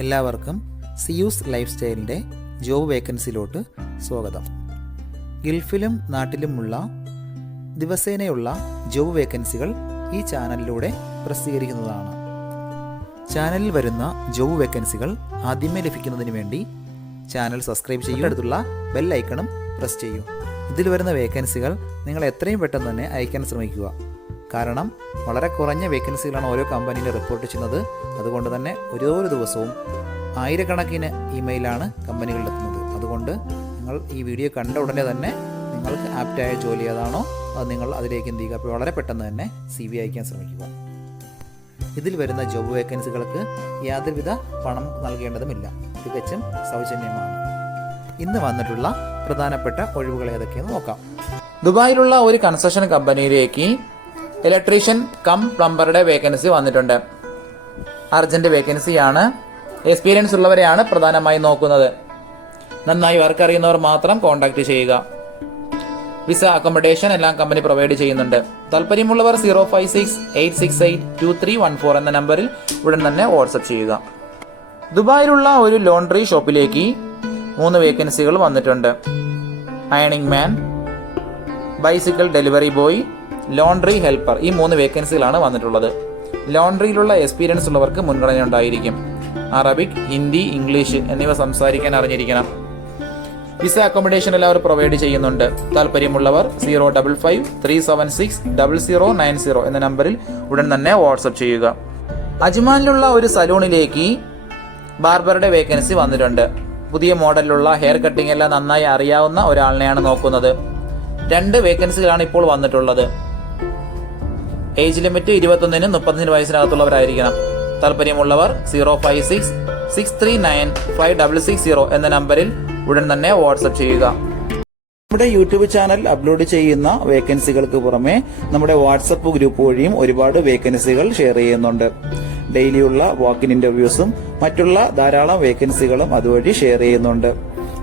എല്ലാവർക്കും Zeus life സ്റ്റൈലിൻ്റെ job വേക്കൻസിയിലോട്ട് സ്വാഗതം. ഗൾഫിലും നാട്ടിലുമുള്ള ദിവസേനയുള്ള job വേക്കൻസികൾ ഈ ചാനലിലൂടെ പ്രസിദ്ധീകരിക്കുന്നതാണ്. ചാനലിൽ വരുന്ന ജോബ് വേക്കൻസികൾ ആദ്യമേ ലഭിക്കുന്നതിന് വേണ്ടി ചാനൽ സബ്സ്ക്രൈബ് ചെയ്യുക, അടുത്തുള്ള ബെൽ ഐക്കണും പ്രസ് ചെയ്യൂ. ഇതിൽ വരുന്ന വേക്കൻസികൾ നിങ്ങൾ എത്രയും പെട്ടെന്ന് തന്നെ അയക്കാൻ ശ്രമിക്കുക. കാരണം വളരെ കുറഞ്ഞ വേക്കൻസികളാണ് ഓരോ കമ്പനിയിൽ റിപ്പോർട്ട് ചെയ്യുന്നത്. അതുകൊണ്ട് തന്നെ ഓരോ ദിവസവും ആയിരക്കണക്കിന് ഇമെയിലാണ് കമ്പനികളിലെത്തുന്നത്. അതുകൊണ്ട് നിങ്ങൾ ഈ വീഡിയോ കണ്ട ഉടനെ തന്നെ നിങ്ങൾക്ക് ആപ്റ്റായ ജോലി ഏതാണോ അത് നിങ്ങൾ അതിലേക്ക് എന്ത് ചെയ്യുക, അപ്പോൾ വളരെ പെട്ടെന്ന് തന്നെ CV അയക്കാൻ ശ്രമിക്കുക. ഇതിൽ വരുന്ന ജോബ് വേക്കൻസികൾക്ക് യാതൊരുവിധ പണം നൽകേണ്ടതുമില്ല, തികച്ചും സൗജന്യമാണ്. ഇന്ന് വന്നിട്ടുള്ള പ്രധാനപ്പെട്ട ഒഴിവുകൾ ഏതൊക്കെയെന്ന് നോക്കാം. ദുബായിലുള്ള ഒരു കൺസ്ട്രക്ഷൻ കമ്പനിയിലേക്ക് ഇലക്ട്രീഷ്യൻ കം പ്ലംബറുടെ വേക്കൻസി വന്നിട്ടുണ്ട്. അർജന്റ് വേക്കൻസിയാണ്. എക്സ്പീരിയൻസ് ഉള്ളവരെയാണ് പ്രധാനമായും നോക്കുന്നത്. നന്നായി വർക്ക് അറിയുന്നവർ മാത്രം കോൺടാക്ട് ചെയ്യുക. വിസ അക്കോമഡേഷൻ എല്ലാം കമ്പനി പ്രൊവൈഡ് ചെയ്യുന്നുണ്ട്. താല്പര്യമുള്ളവർ 056-868-2314 എന്ന നമ്പറിൽ ഉടൻ തന്നെ വാട്സപ്പ് ചെയ്യുക. ദുബായിലുള്ള ഒരു ലോണ്ടറി ഷോപ്പിലേക്ക് 3 വേക്കൻസികൾ വന്നിട്ടുണ്ട്. Ironing man, bicycle delivery boy, laundry helper, ഈ 3 വേക്കൻസികളാണ് വന്നിട്ടുള്ളത്. ലോണ്ടറിയിലുള്ള എക്സ്പീരിയൻസ് ഉള്ളവർക്ക് മുൻഗണന ഉണ്ടായിരിക്കും. അറബിക്, ഹിന്ദി, ഇംഗ്ലീഷ് എന്നിവ സംസാരിക്കാൻ അറിഞ്ഞിരിക്കണം. വിസ അക്കോമഡേഷൻ എല്ലാവരും പ്രൊവൈഡ് ചെയ്യുന്നുണ്ട്. താല്പര്യമുള്ളവർ 055-376-0090 എന്ന നമ്പറിൽ ഉടൻ തന്നെ വാട്സപ്പ് ചെയ്യുക. അജ്മാനിലുള്ള ഒരു സലൂണിലേക്ക് ബാർബറുടെ വേക്കൻസി വന്നിട്ടുണ്ട്. പുതിയ മോഡലിലുള്ള ഹെയർ കട്ടിംഗ് എല്ലാം നന്നായി അറിയാവുന്ന ഒരാളിനെയാണ് നോക്കുന്നത്. 2 വേക്കൻസികളാണ് ഇപ്പോൾ വന്നിട്ടുള്ളത്. ഏജ് ലിമിറ്റ് 21-നും 30 വയസ്സിനകത്തുള്ളവരായിരിക്കണം. താല്പര്യമുള്ളവർ 056-639-5660 എന്ന നമ്പറിൽ ഉടൻ തന്നെ വാട്സപ്പ് ചെയ്യുക. നമ്മുടെ യൂട്യൂബ് ചാനൽ അപ്ലോഡ് ചെയ്യുന്ന വേക്കൻസികൾക്ക് പുറമെ നമ്മുടെ വാട്സപ്പ് ഗ്രൂപ്പ് വഴിയും ഒരുപാട് വേക്കൻസികൾ ഷെയർ ചെയ്യുന്നുണ്ട്. ഡെയിലിയുള്ള വാക്കിൻ ഇന്റർവ്യൂസും മറ്റുള്ള ധാരാളം വേക്കൻസികളും അതുവഴി ഷെയർ ചെയ്യുന്നുണ്ട്.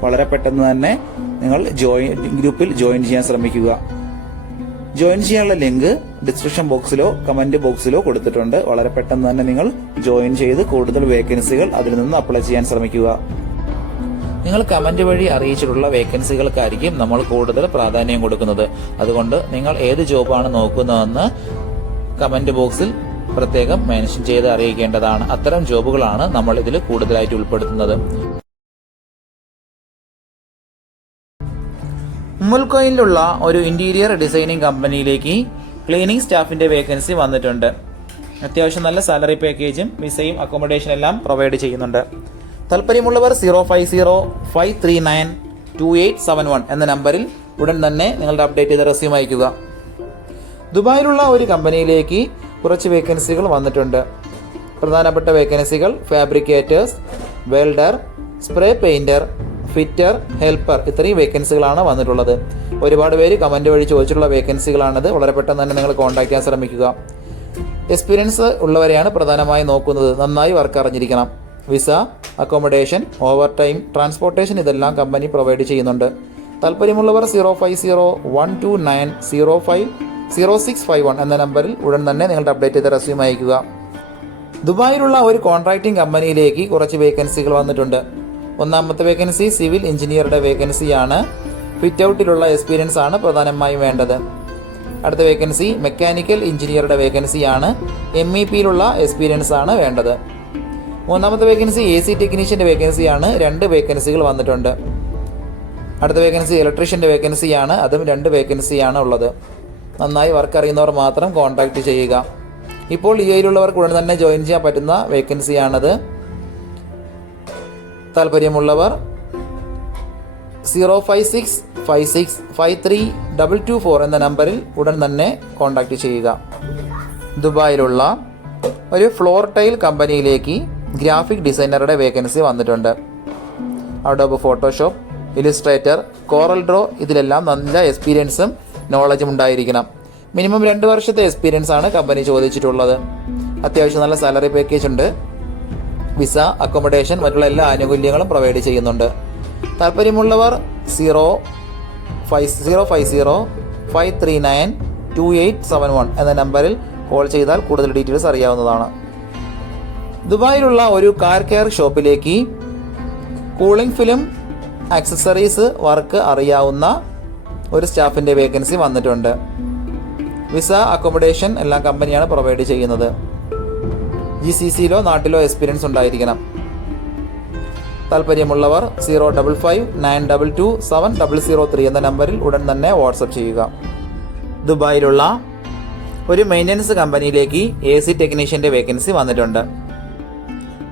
വളരെ പെട്ടെന്ന് തന്നെ നിങ്ങൾ ഗ്രൂപ്പിൽ ജോയിൻ ചെയ്യാൻ ശ്രമിക്കുക. ജോയിൻ ചെയ്യാനുള്ള ലിങ്ക് ഡിസ്ക്രിപ്ഷൻ ബോക്സിലോ കമന്റ് ബോക്സിലോ കൊടുത്തിട്ടുണ്ട്. വളരെ പെട്ടെന്ന് തന്നെ നിങ്ങൾ ജോയിൻ ചെയ്ത് കൂടുതൽ വേക്കൻസികൾ അതിൽ നിന്ന് അപ്ലൈ ചെയ്യാൻ ശ്രമിക്കുക. നിങ്ങൾ കമന്റ് വഴി അറിയിച്ചിട്ടുള്ള വേക്കൻസികൾക്കായിരിക്കും നമ്മൾ കൂടുതൽ പ്രാധാന്യം കൊടുക്കുന്നത്. അതുകൊണ്ട് നിങ്ങൾ ഏത് ജോബാണ് നോക്കുന്നതെന്ന് കമന്റ് ബോക്സിൽ പ്രത്യേകം മെൻഷൻ ചെയ്ത് അറിയിക്കേണ്ടതാണ്. അത്തരം ജോബുകളാണ് നമ്മൾ ഇതിൽ കൂടുതലായിട്ട് ഉൾപ്പെടുത്തുന്നത്. ഉമ്മുൽഖോയിലുള്ള ഒരു ഇന്റീരിയർ ഡിസൈനിങ് കമ്പനിയിലേക്ക് ക്ലീനിങ് സ്റ്റാഫിന്റെ വേക്കൻസി വന്നിട്ടുണ്ട്. അത്യാവശ്യം നല്ല സാലറി പാക്കേജും വിസയും അക്കോമഡേഷൻ എല്ലാം പ്രൊവൈഡ് ചെയ്യുന്നുണ്ട്. താല്പര്യമുള്ളവർ 050-539-2871 എന്ന നമ്പറിൽ ഉടൻ തന്നെ നിങ്ങളുടെ അപ്ഡേറ്റ് ചെയ്ത റെസ്യൂം അയക്കുക. ദുബായിലുള്ള ഒരു കമ്പനിയിലേക്ക് കുറച്ച് വേക്കൻസികൾ വന്നിട്ടുണ്ട്. പ്രധാനപ്പെട്ട വേക്കൻസികൾ fabricators, welder, spray painter, fitter, helper, ഇത്രയും വേക്കൻസികളാണ് വന്നിട്ടുള്ളത്. ഒരുപാട് പേര് കമന്റ് വഴി ചോദിച്ചിട്ടുള്ള വേക്കൻസികളാണിത്. വളരെ പെട്ടെന്ന് തന്നെ നിങ്ങൾ കോൺടാക്ട് ചെയ്യാൻ ശ്രമിക്കുക. എക്സ്പീരിയൻസ് ഉള്ളവരെയാണ് പ്രധാനമായും നോക്കുന്നത്. നന്നായി വർക്ക് അറിഞ്ഞിരിക്കണം. Visa, accommodation, over time, transportation ഇതെല്ലാം കമ്പനി പ്രൊവൈഡ് ചെയ്യുന്നുണ്ട്. താല്പര്യമുള്ളവർ 050-129-0651 എന്ന നമ്പറിൽ ഉടൻ തന്നെ നിങ്ങളുടെ അപ്ഡേറ്റ് ചെയ്ത റെസ്യൂം അയക്കുക. ദുബായിലുള്ള ഒരു കോൺട്രാക്ടിംഗ് കമ്പനിയിലേക്ക് കുറച്ച് വേക്കൻസികൾ വന്നിട്ടുണ്ട്. ഒന്നാമത്തെ വേക്കൻസി സിവിൽ എഞ്ചിനീയറുടെ വേക്കൻസിയാണ്. ഫിറ്റ് ഔട്ടിലുള്ള എക്സ്പീരിയൻസ് ആണ് പ്രധാനമായും വേണ്ടത്. അടുത്ത വേക്കൻസി മെക്കാനിക്കൽ എഞ്ചിനീയറുടെ വേക്കൻസിയാണ്. MEPയിലുള്ള എക്സ്പീരിയൻസ് ആണ് വേണ്ടത്. മൂന്നാമത്തെ വേക്കൻസി AC ടെക്നീഷ്യന്റെ വേക്കൻസിയാണ്. 2 വേക്കൻസികൾ വന്നിട്ടുണ്ട്. അടുത്ത വേക്കൻസി ഇലക്ട്രീഷ്യന്റെ വേക്കൻസിയാണ്. അതും 2 വേക്കൻസിയാണ് ഉള്ളത്. നന്നായി വർക്ക് അറിയുന്നവർ മാത്രം കോൺടാക്ട് ചെയ്യുക. ഇപ്പോൾ UAEയിലുള്ളവർക്ക് ഉടൻ തന്നെ ജോയിൻ ചെയ്യാൻ പറ്റുന്ന വേക്കൻസിയാണത്. താല്പര്യമുള്ളവർ 056-56-53-224 എന്ന നമ്പറിൽ ഉടൻ തന്നെ കോൺടാക്ട് ചെയ്യുക. ദുബായിലുള്ള ഒരു ഫ്ലോർ ടൈൽ കമ്പനിയിലേക്ക് ഗ്രാഫിക് ഡിസൈനറുടെ വേക്കൻസി വന്നിട്ടുണ്ട്. Adobe Photoshop, Illustrator, Corel Draw ഇതിലെല്ലാം നല്ല എക്സ്പീരിയൻസും നോളജും ഉണ്ടായിരിക്കണം. മിനിമം 2 വർഷത്തെ എക്സ്പീരിയൻസ് ആണ് കമ്പനി ചോദിച്ചിട്ടുള്ളത്. അത്യാവശ്യം നല്ല സാലറി പാക്കേജ് ഉണ്ട്. വിസ, അക്കോമഡേഷൻ മറ്റുള്ള എല്ലാ ആനുകൂല്യങ്ങളും പ്രൊവൈഡ് ചെയ്യുന്നുണ്ട്. താല്പര്യമുള്ളവർ 050-539-2871 എന്ന നമ്പറിൽ കോൾ ചെയ്താൽ കൂടുതൽ ഡീറ്റെയിൽസ് അറിയാവുന്നതാണ്. ദുബായിലുള്ള ഒരു കാർ കെയർ ഷോപ്പിലേക്ക് കൂളിംഗ് ഫിലിം ആക്സസറീസ് വർക്ക് അറിയാവുന്ന ഒരു സ്റ്റാഫിൻ്റെ വേക്കൻസി വന്നിട്ടുണ്ട്. വിസ, അക്കോമഡേഷൻ എല്ലാം കമ്പനിയാണ് പ്രൊവൈഡ് ചെയ്യുന്നത്. GCCയിലോ നാട്ടിലോ എക്സ്പീരിയൻസ് ഉണ്ടായിരിക്കണം. താല്പര്യമുള്ളവർ 05592270003 എന്ന നമ്പറിൽ ഉടൻ തന്നെ വാട്സപ്പ് ചെയ്യുക. ദുബായിലുള്ള ഒരു മെയിൻ്റനൻസ് കമ്പനിയിലേക്ക് AC ടെക്നീഷ്യൻ്റെ വേക്കൻസി വന്നിട്ടുണ്ട്.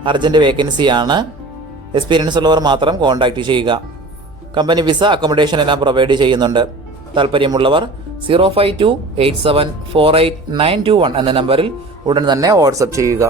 അർജൻറ്റ് വേക്കൻസിയാണ്. എക്സ്പീരിയൻസ് ഉള്ളവർ മാത്രം കോൺടാക്റ്റ് ചെയ്യുക. കമ്പനി വിസ, അക്കോമഡേഷൻ എല്ലാം പ്രൊവൈഡ് ചെയ്യുന്നുണ്ട്. താല്പര്യമുള്ളവർ 052874891 എന്ന നമ്പറിൽ ഉടൻ തന്നെ വാട്സപ്പ് ചെയ്യുക.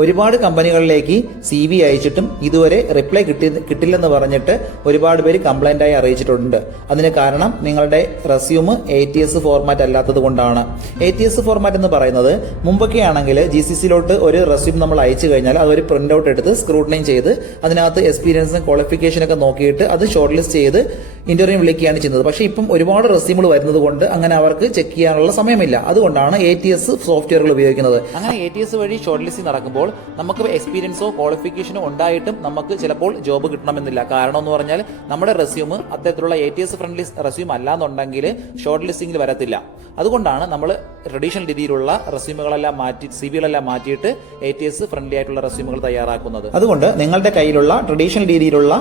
ഒരുപാട് കമ്പനികളിലേക്ക് CV അയച്ചിട്ടും ഇതുവരെ റിപ്ലൈ കിട്ടില്ലെന്ന് പറഞ്ഞിട്ട് ഒരുപാട് പേര് കംപ്ലൈൻ്റായി അറിയിച്ചിട്ടുണ്ട്. അതിന് കാരണം നിങ്ങളുടെ റെസ്യൂമ് ATS ഫോർമാറ്റ് അല്ലാത്തത് കൊണ്ടാണ്. ATS ഫോർമാറ്റ് എന്ന് പറയുന്നത് മുമ്പൊക്കെ ആണെങ്കിൽ GCCയിലോട്ട് ഒരു റെസ്യൂം നമ്മൾ അയച്ചു കഴിഞ്ഞാൽ അതൊരു പ്രിൻ്റ് ഔട്ട് എടുത്ത് സ്ക്രൂട്ടനൈ ചെയ്ത് അതിനകത്ത് എക്സ്പീരിയൻസും ക്വാളിഫിക്കേഷനൊക്കെ നോക്കിയിട്ട് അത് ഷോർട്ട് ലിസ്റ്റ് ചെയ്ത് ഇന്റർവ്യൂ വിളിക്കുകയാണ് ചെയ്യുന്നത്. പക്ഷേ ഇപ്പം ഒരുപാട് റെസ്യൂമുകൾ വരുന്നത് കൊണ്ട് അങ്ങനെ അവർക്ക് ചെക്ക് ചെയ്യാനുള്ള സമയമില്ല. അതുകൊണ്ടാണ് ATS സോഫ്റ്റ്വെയറുകൾ ഉപയോഗിക്കുന്നത്. അങ്ങനെ ATS വഴി ഷോർട്ട് ലിസ്റ്റ് നടക്കുമ്പോൾ നമുക്ക് എക്സ്പീരിയൻസോ ക്വാളിഫിക്കേഷനോ ഉണ്ടായിട്ടും നമുക്ക് ചിലപ്പോൾ ജോബ് കിട്ടണമെന്നില്ല. കാരണം എന്ന് പറഞ്ഞാൽ നമ്മുടെ റെസ്യൂം അത്തരത്തിലുള്ള ATS ഫ്രണ്ട്ലി റെസ്യൂം അല്ലാന്നുണ്ടെങ്കിൽ ഷോർട്ട് ലിസ്റ്റിംഗിൽ വരത്തില്ല. അതുകൊണ്ടാണ് നമ്മൾ ട്രഡീഷണൽ രീതിയിലുള്ള റെസ്യൂമുകളെല്ലാം മാറ്റി CVകളെല്ലാം മാറ്റിയിട്ട് ATS ഫ്രണ്ട്ലി ആയിട്ടുള്ള റെസ്യൂമുകൾ തയ്യാറാക്കുന്നത്. അതുകൊണ്ട് നിങ്ങളുടെ കയ്യിലുള്ള ട്രഡീഷണൽ രീതിയിലുള്ള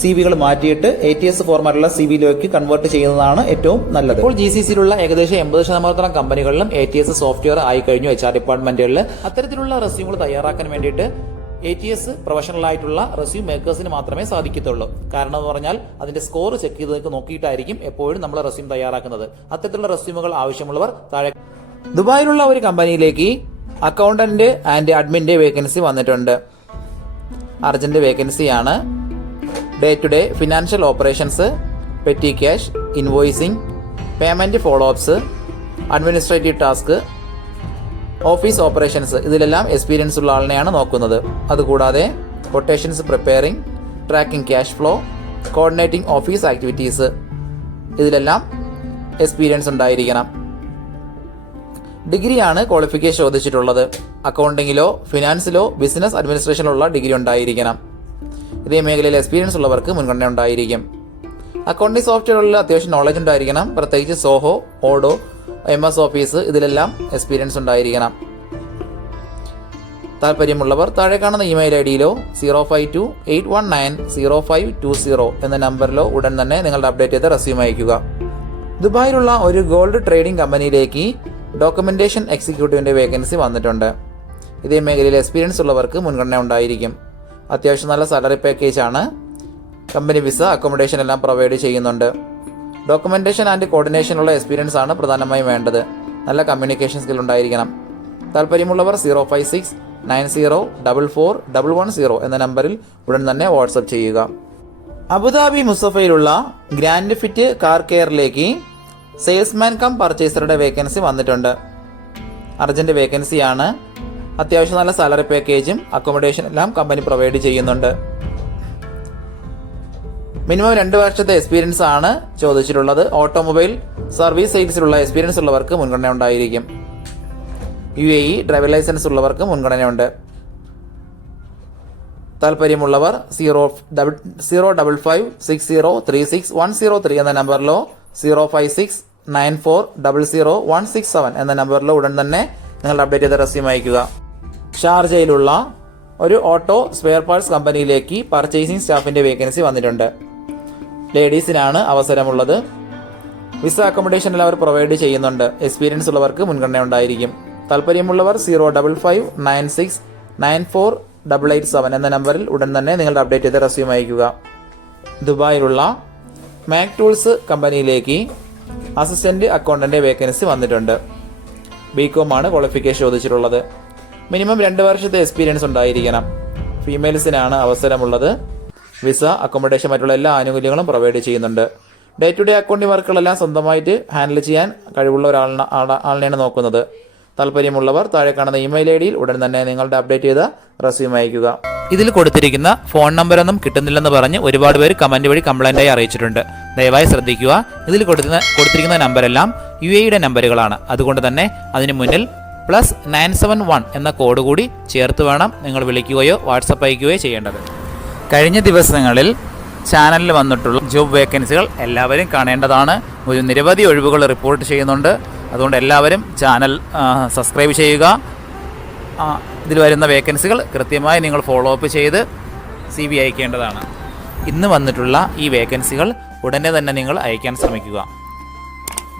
CVകൾ മാറ്റിയിട്ട് ATS ഫോർമാറ്റുള്ള CVയിലേക്ക് കൺവേർട്ട് ചെയ്യുന്നതാണ് ഏറ്റവും നല്ലത്. ഇപ്പോൾ GCCയിലുള്ള ഏകദേശം 80% കമ്പനികളിലും ATS സോഫ്റ്റ്വെയർ ആയി കഴിഞ്ഞു. HR ഡിപ്പാർട്ട്മെന്റുകളിൽ അത്തരത്തിലുള്ള റെസ്യൂമുകൾ തയ്യാറാക്കാൻ വേണ്ടിയിട്ട് ATS പ്രൊഫഷണൽ ആയിട്ടുള്ള റെസ്യൂം മേക്കേഴ്സിന് മാത്രമേ സാധിക്കത്തുള്ളൂ. കാരണം എന്ന് പറഞ്ഞാൽ അതിന്റെ സ്കോർ ചെക്ക് ചെയ്ത് നോക്കിയിട്ടായിരിക്കും എപ്പോഴും നമ്മൾ റെസ്യൂം തയ്യാറാക്കുന്നത്. അത്തരത്തിലുള്ള റെസ്യൂമുകൾ ആവശ്യമുള്ളവർ താഴെ. ദുബായിലുള്ള ഒരു കമ്പനിയിലേക്ക് അക്കൗണ്ടന്റ് ആൻഡ് അഡ്മിന്റെ വേക്കൻസി വന്നിട്ടുണ്ട്. അർജന്റ് വേക്കൻസിയാണ്. Day to day financial operations, petty cash, invoicing, payment follow ups, administrative task, office operations ഇതിലെല്ലാം എക്സ്പീരിയൻസ് ഉള്ള ആളിനെയാണ് നോക്കുന്നത്. അതുകൂടാതെ quotations preparing, tracking cash flow, coordinating office activities ഇതിലെല്ലാം എക്സ്പീരിയൻസ് ഉണ്ടായിരിക്കണം. ഡിഗ്രിയാണ് ക്വാളിഫിക്കേഷൻ ചോദിച്ചിട്ടുള്ളത്. അക്കൗണ്ടിങ്ങിലോ ഫിനാൻസിലോ ബിസിനസ് അഡ്മിനിസ്ട്രേഷനിലുള്ള ഡിഗ്രി ഉണ്ടായിരിക്കണം. ഇതേ മേഖലയിൽ എക്സ്പീരിയൻസ് ഉള്ളവർക്ക് മുൻഗണന ഉണ്ടായിരിക്കും. അക്കൗണ്ടിംഗ് സോഫ്റ്റ്വെയറുകളിൽ അത്യാവശ്യം നോളജ് ഉണ്ടായിരിക്കണം. പ്രത്യേകിച്ച് സോഹോ, ഓഡോ, MS ഓഫീസ് ഇതിലെല്ലാം എക്സ്പീരിയൻസ് ഉണ്ടായിരിക്കണം. താല്പര്യമുള്ളവർ താഴെ കാണുന്ന ഇമെയിൽ IDയിലോ 05281900520 എന്ന നമ്പറിലോ ഉടൻ തന്നെ നിങ്ങളുടെ അപ്ഡേറ്റ് ചെയ്ത റെസ്യൂം അയയ്ക്കുക. ദുബായിലുള്ള ഒരു ഗോൾഡ് ട്രേഡിംഗ് കമ്പനിയിലേക്ക് ഡോക്യുമെന്റേഷൻ എക്സിക്യൂട്ടീവിന്റെ വേക്കൻസി വന്നിട്ടുണ്ട്. ഇതേ മേഖലയിൽ എക്സ്പീരിയൻസ് ഉള്ളവർക്ക് മുൻഗണന ഉണ്ടായിരിക്കും. അത്യാവശ്യം നല്ല സാലറി പാക്കേജ് ആണ്. കമ്പനി വിസ, അക്കോമഡേഷൻ എല്ലാം പ്രൊവൈഡ് ചെയ്യുന്നുണ്ട്. ഡോക്യുമെന്റേഷൻ ആൻഡ് കോർഡിനേഷനുള്ള എക്സ്പീരിയൻസ് ആണ് പ്രധാനമായും വേണ്ടത്. നല്ല കമ്മ്യൂണിക്കേഷൻ സ്കിൽ ഉണ്ടായിരിക്കണം. താല്പര്യമുള്ളവർ 05690441110 എന്ന നമ്പറിൽ ഉടൻ തന്നെ വാട്സപ്പ് ചെയ്യുക. അബുദാബി മുസഫയിലുള്ള ഗ്രാൻഡ് ഫിറ്റ് കാർ കെയറിലേക്ക് സെയിൽസ്മാൻ കം പർച്ചേസറുടെ വേക്കൻസി വന്നിട്ടുണ്ട്. അർജന്റ് വേക്കൻസിയാണ്. അത്യാവശ്യം നല്ല സാലറി പാക്കേജും അക്കോമഡേഷൻ എല്ലാം കമ്പനി പ്രൊവൈഡ് ചെയ്യുന്നുണ്ട്. മിനിമം 2 വർഷത്തെ എക്സ്പീരിയൻസ് ആണ് ചോദിച്ചിട്ടുള്ളത്. ഓട്ടോമൊബൈൽ സർവീസ് സെയിൽസിലുള്ള എക്സ്പീരിയൻസ് ഉള്ളവർക്ക് മുൻഗണന ഉണ്ടായിരിക്കും. UAE ഡ്രൈവർ ലൈസൻസ് ഉള്ളവർക്ക് മുൻഗണനയുണ്ട്. താല്പര്യമുള്ളവർ 0556036 എന്ന നമ്പറിലോ 05694000167 എന്ന നമ്പറിലോ ഉടൻ തന്നെ നിങ്ങളുടെ അപ്ഡേറ്റ് ചെയ്ത റെസ്യൂം അയയ്ക്കുക. ഷാർജയിലുള്ള ഒരു ഓട്ടോ സ്പെയർ പാർട്സ് കമ്പനിയിലേക്ക് പർച്ചേസിംഗ് സ്റ്റാഫിന്റെ വേക്കൻസി വന്നിട്ടുണ്ട്. ലേഡീസിനാണ് അവസരമുള്ളത്. വിസ, അക്കോമഡേഷൻ എല്ലാം അവർ പ്രൊവൈഡ് ചെയ്യുന്നുണ്ട്. എക്സ്പീരിയൻസ് ഉള്ളവർക്ക് മുൻഗണന ഉണ്ടായിരിക്കും. താല്പര്യമുള്ളവർ 05596948887 എന്ന നമ്പറിൽ ഉടൻ തന്നെ നിങ്ങളുടെ അപ്ഡേറ്റ് ചെയ്ത റെസ്യൂം അയയ്ക്കുക. ദുബായിലുള്ള മാക് ടൂൾസ് കമ്പനിയിലേക്ക് അസിസ്റ്റന്റ് അക്കൗണ്ടന്റ് വേക്കൻസി വന്നിട്ടുണ്ട്. BCom ആണ് ക്വാളിഫിക്കേഷൻ ചോദിച്ചിട്ടുള്ളത്. മിനിമം 2 വർഷത്തെ എക്സ്പീരിയൻസ് ഉണ്ടായിരിക്കണം. ഫീമെയിൽസിനാണ് അവസരമുള്ളത്. വിസ, അക്കോമഡേഷൻ മറ്റുള്ള എല്ലാ ആനുകൂല്യങ്ങളും പ്രൊവൈഡ് ചെയ്യുന്നുണ്ട്. ഡേ ടു ഡേ അക്കൗണ്ടിംഗ് വർക്കുകളെല്ലാം സ്വന്തമായിട്ട് ഹാൻഡിൽ ചെയ്യാൻ കഴിവുള്ള ആളിനെയാണ് നോക്കുന്നത്. താല്പര്യമുള്ളവർ താഴെ കാണുന്ന ഇമെയിൽ IDയിൽ ഉടൻ തന്നെ നിങ്ങളുടെ അപ്ഡേറ്റ് ചെയ്ത റെസ്യൂം അയയ്ക്കുക. ഇതിൽ കൊടുത്തിരിക്കുന്ന ഫോൺ നമ്പറൊന്നും കിട്ടുന്നില്ലെന്ന് പറഞ്ഞ് ഒരുപാട് പേര് കമന്റ് വഴി കംപ്ലൈന്റായി അറിയിച്ചിട്ടുണ്ട്. ദയവായി ശ്രദ്ധിക്കുക. ഇതിൽ കൊടുത്തിരിക്കുന്ന നമ്പരെല്ലാം UAE നമ്പറുകളാണ്. അതുകൊണ്ട് തന്നെ അതിന് മുന്നിൽ +971 എന്ന കോഡ് കൂടി ചേർത്ത് വേണം നിങ്ങൾ വിളിക്കുകയോ വാട്സപ്പ് അയക്കുകയോ ചെയ്യേണ്ടത്. കഴിഞ്ഞ ദിവസങ്ങളിൽ ചാനലിൽ വന്നിട്ടുള്ള ജോബ് വേക്കൻസികൾ എല്ലാവരും കാണേണ്ടതാണ്. ഒരു നിരവധി ഒഴിവുകൾ റിപ്പോർട്ട് ചെയ്യുന്നുണ്ട്. അതുകൊണ്ട് എല്ലാവരും ചാനൽ സബ്സ്ക്രൈബ് ചെയ്യുക. ഇതിൽ വരുന്ന വേക്കൻസികൾ കൃത്യമായി നിങ്ങൾ ഫോളോ അപ്പ് ചെയ്ത് CV അയക്കേണ്ടതാണ്. ഇന്ന് വന്നിട്ടുള്ള ഈ വേക്കൻസികൾ ഉടനെ തന്നെ നിങ്ങൾ അയക്കാൻ ശ്രമിക്കുക.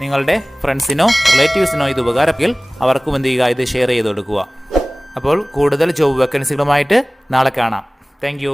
നിങ്ങളുടെ ഫ്രണ്ട്സിനോ റിലേറ്റീവ്സിനോ ഇത് ഉപകാരമെങ്കിൽ അവർക്കും എന്ത് ചെയ്യുക, ഇത് ഷെയർ ചെയ്ത് കൊടുക്കുക. അപ്പോൾ കൂടുതൽ ജോബ് വേക്കൻസികളുമായിട്ട് നാളെ കാണാം. താങ്ക്